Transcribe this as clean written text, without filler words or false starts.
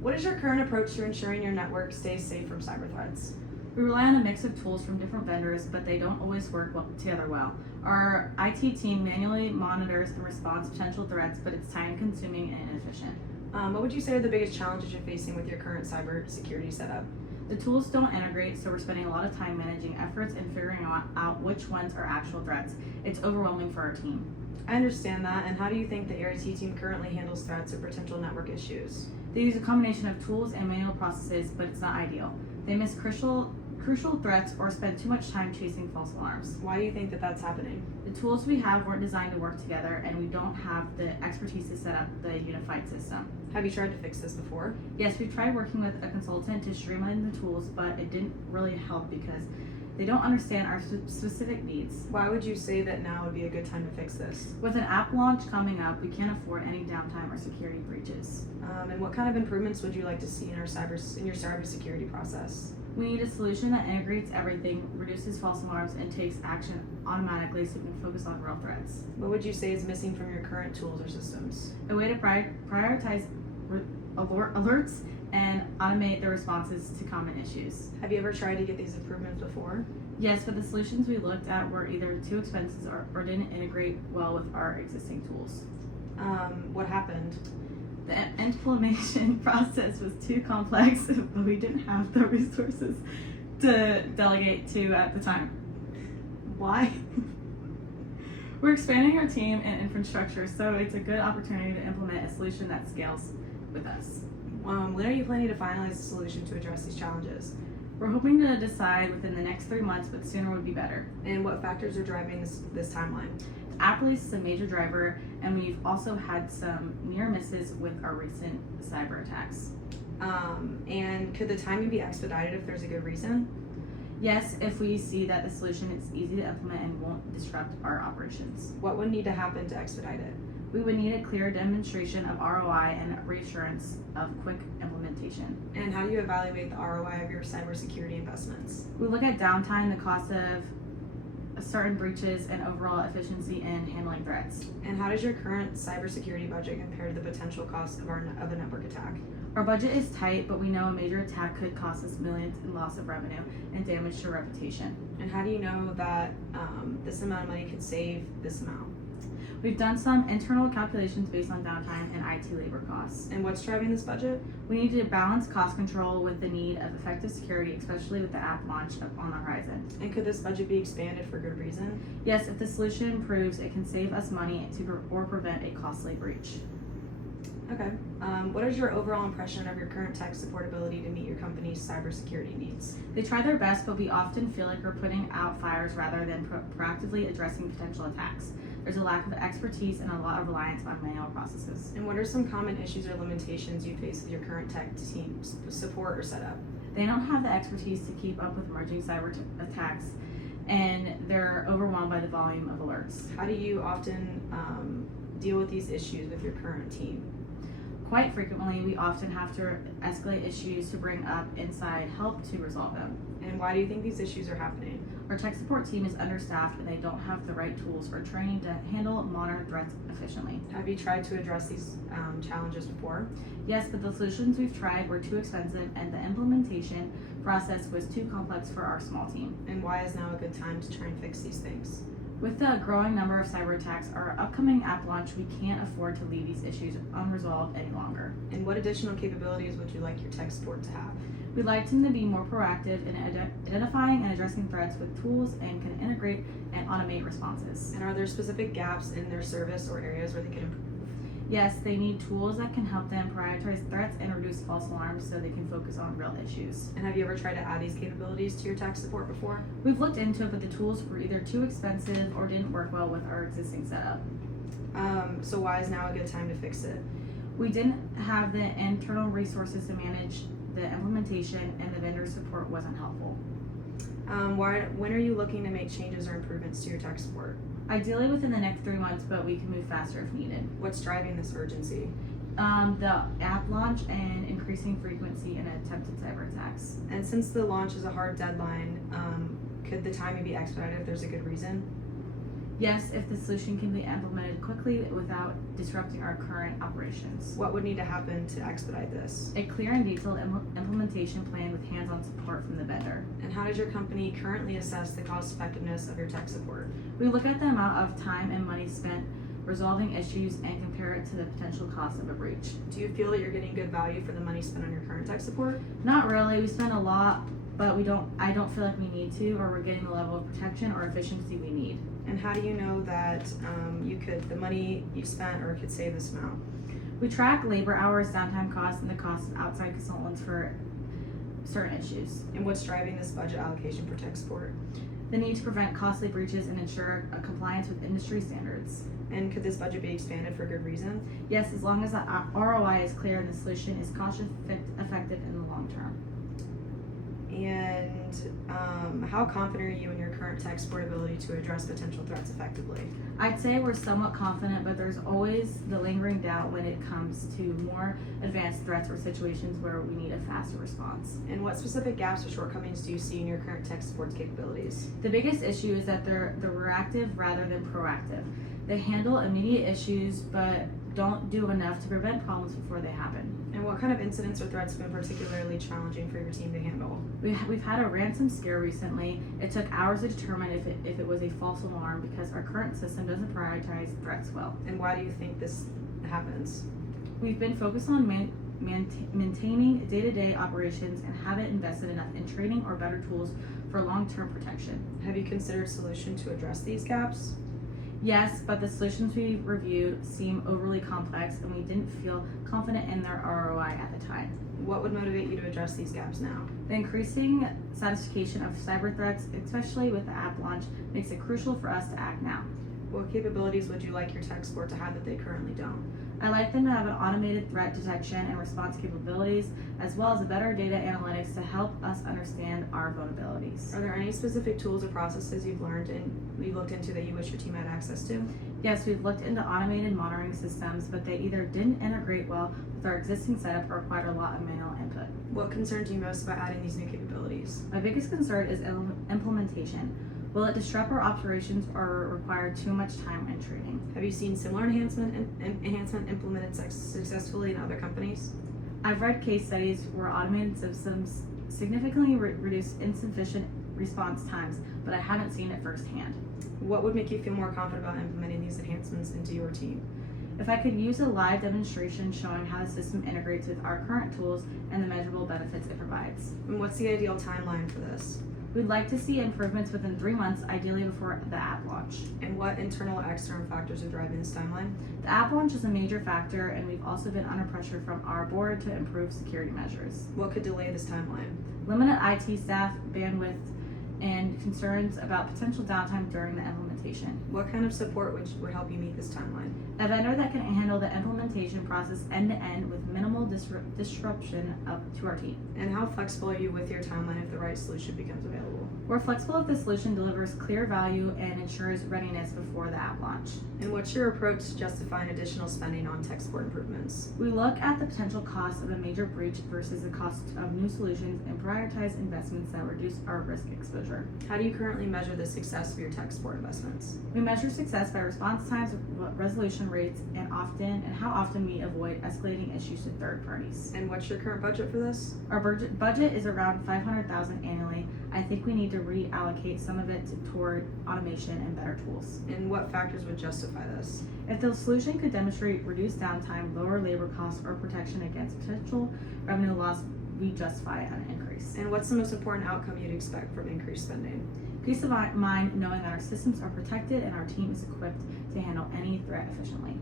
What is your current approach to ensuring your network stays safe from cyber threats? We rely on a mix of tools from different vendors, but they don't always work together well. Our IT team manually monitors and responds to potential threats, but it's time consuming and inefficient. What would you say are the biggest challenges you're facing with your current cybersecurity setup? The tools don't integrate, so we're spending a lot of time managing efforts and figuring out which ones are actual threats. It's overwhelming for our team. I understand that, and how do you think the IT team currently handles threats or potential network issues? They use a combination of tools and manual processes, but it's not ideal. They miss crucial threats or spend too much time chasing false alarms. Why do you think that that's happening? The tools we have weren't designed to work together, and we don't have the expertise to set up the unified system. Have you tried to fix this before? Yes, we've tried working with a consultant to streamline the tools, but it didn't really help because they don't understand our specific needs. Why would you say that now would be a good time to fix this? With an app launch coming up, we can't afford any downtime or security breaches. And what kind of improvements would you like to see in your cybersecurity process? We need a solution that integrates everything, reduces false alarms, and takes action automatically so we can focus on real threats. What would you say is missing from your current tools or systems? A way to prioritize alerts and automate the responses to common issues. Have you ever tried to get these improvements before? Yes, but the solutions we looked at were either too expensive or didn't integrate well with our existing tools. What happened? The implementation process was too complex, but we didn't have the resources to delegate to at the time. Why? We're expanding our team and infrastructure, so it's a good opportunity to implement a solution that scales with us. When are you planning to finalize a solution to address these challenges? We're hoping to decide within the next 3 months, but sooner would be better. And what factors are driving this timeline? App release is a major driver, and we've also had some near misses with our recent cyber attacks. And could the timing be expedited if there's a good reason? Yes, if we see that the solution is easy to implement and won't disrupt our operations. What would need to happen to expedite it? We would need a clear demonstration of ROI and reassurance of quick implementation. And how do you evaluate the ROI of your cybersecurity investments? We look at downtime, the cost of certain breaches, and overall efficiency in handling threats. And how does your current cybersecurity budget compare to the potential cost of a network attack? Our budget is tight, but we know a major attack could cost us millions in loss of revenue and damage to reputation. And how do you know that this amount of money could save this amount? We've done some internal calculations based on downtime and IT labor costs. And what's driving this budget? We need to balance cost control with the need of effective security, especially with the app launch on the horizon. And could this budget be expanded for good reason? Yes, if the solution proves it can save us money or prevent a costly breach. Okay. What is your overall impression of your current tech support ability to meet your company's cybersecurity needs? They try their best, but we often feel like we're putting out fires rather than proactively addressing potential attacks. There's a lack of expertise and a lot of reliance on manual processes. And what are some common issues or limitations you face with your current tech team's support or setup? They don't have the expertise to keep up with emerging cyber attacks, and they're overwhelmed by the volume of alerts. How do you often deal with these issues with your current team? Quite frequently, we often have to escalate issues to bring up inside help to resolve them. And why do you think these issues are happening? Our tech support team is understaffed and they don't have the right tools or training to handle modern threats efficiently. Have you tried to address these challenges before? Yes, but the solutions we've tried were too expensive and the implementation process was too complex for our small team. And why is now a good time to try and fix these things? With the growing number of cyber attacks, our upcoming app launch, we can't afford to leave these issues unresolved any longer. And what additional capabilities would you like your tech support to have? We'd like them to be more proactive in identifying and addressing threats with tools and can integrate and automate responses. And are there specific gaps in their service or areas where they can improve? Yes, they need tools that can help them prioritize threats and reduce false alarms so they can focus on real issues. And have you ever tried to add these capabilities to your tech support before? We've looked into it, but the tools were either too expensive or didn't work well with our existing setup. So why is now a good time to fix it? We didn't have the internal resources to manage the implementation and the vendor support wasn't helpful. When are you looking to make changes or improvements to your tech support? Ideally within the next 3 months, but we can move faster if needed. What's driving this urgency? The app launch and increasing frequency in attempted cyber attacks. And since the launch is a hard deadline, could the timing be expedited if there's a good reason? Yes, if the solution can be implemented quickly without disrupting our current operations. What would need to happen to expedite this? A clear and detailed implementation plan with hands-on support from the vendor. And how does your company currently assess the cost effectiveness of your tech support? We look at the amount of time and money spent resolving issues and compare it to the potential cost of a breach. Do you feel that you're getting good value for the money spent on your current tech support? Not really. We spend a lot, but I don't feel like we need to, or we're getting the level of protection or efficiency we need. And how do you know that the money you spent or could save this amount? We track labor hours, downtime costs, and the cost of outside consultants for certain issues. And what's driving this budget allocation for tech support? The need to prevent costly breaches and ensure a compliance with industry standards. And could this budget be expanded for good reason? Yes, as long as the ROI is clear and the solution is cost effective in the long term. And how confident are you in your current tech support ability to address potential threats effectively? I'd say we're somewhat confident, but there's always the lingering doubt when it comes to more advanced threats or situations where we need a faster response. And what specific gaps or shortcomings do you see in your current tech support capabilities? The biggest issue is that they're reactive rather than proactive. They handle immediate issues but don't do enough to prevent problems before they happen. And what kind of incidents or threats have been particularly challenging for your team to handle? We've had a ransom scare recently. It took hours to determine if it was a false alarm because our current system doesn't prioritize threats well. And why do you think this happens? We've been focused on maintaining day-to-day operations and haven't invested enough in training or better tools for long-term protection. Have you considered a solution to address these gaps? Yes, but the solutions we reviewed seem overly complex and we didn't feel confident in their ROI at the time. What would motivate you to address these gaps now? The increasing sophistication of cyber threats, especially with the app launch, makes it crucial for us to act now. What capabilities would you like your tech support to have that they currently don't? I like them to have an automated threat detection and response capabilities, as well as better data analytics to help us understand our vulnerabilities. Are there any specific tools or processes you've learned and you looked into that you wish your team had access to? Yes, we've looked into automated monitoring systems, but they either didn't integrate well with our existing setup or required a lot of manual input. What concerns you most about adding these new capabilities? My biggest concern is implementation. Will it disrupt our operations or require too much time and training? Have you seen similar enhancement implemented successfully in other companies? I've read case studies where automated systems significantly reduce insufficient response times, but I haven't seen it firsthand. What would make you feel more confident about implementing these enhancements into your team? If I could use a live demonstration showing how the system integrates with our current tools and the measurable benefits it provides. And what's the ideal timeline for this? We'd like to see improvements within 3 months, ideally before the app launch. And what internal or external factors are driving this timeline? The app launch is a major factor, and we've also been under pressure from our board to improve security measures. What could delay this timeline? Limited IT staff, bandwidth, and concerns about potential downtime during the implementation. What kind of support would help you meet this timeline? A vendor that can handle the implementation process end-to-end with minimal disruption to our team. And how flexible are you with your timeline if the right solution becomes available? We're flexible if the solution delivers clear value and ensures readiness before the app launch. And what's your approach to justifying additional spending on tech support improvements? We look at the potential cost of a major breach versus the cost of new solutions and prioritize investments that reduce our risk exposure. How do you currently measure the success of your tech support investments? We measure success by response times, resolution rates, and how often we avoid escalating issues to third parties. And what's your current budget for this? Our budget is around $500,000 annually. I think we need to reallocate some of it toward automation and better tools. And what factors would justify this? If the solution could demonstrate reduced downtime, lower labor costs, or protection against potential revenue loss, we justify an increase. And what's the most important outcome you'd expect from increased spending? Peace of mind knowing that our systems are protected and our team is equipped to handle any threat efficiently.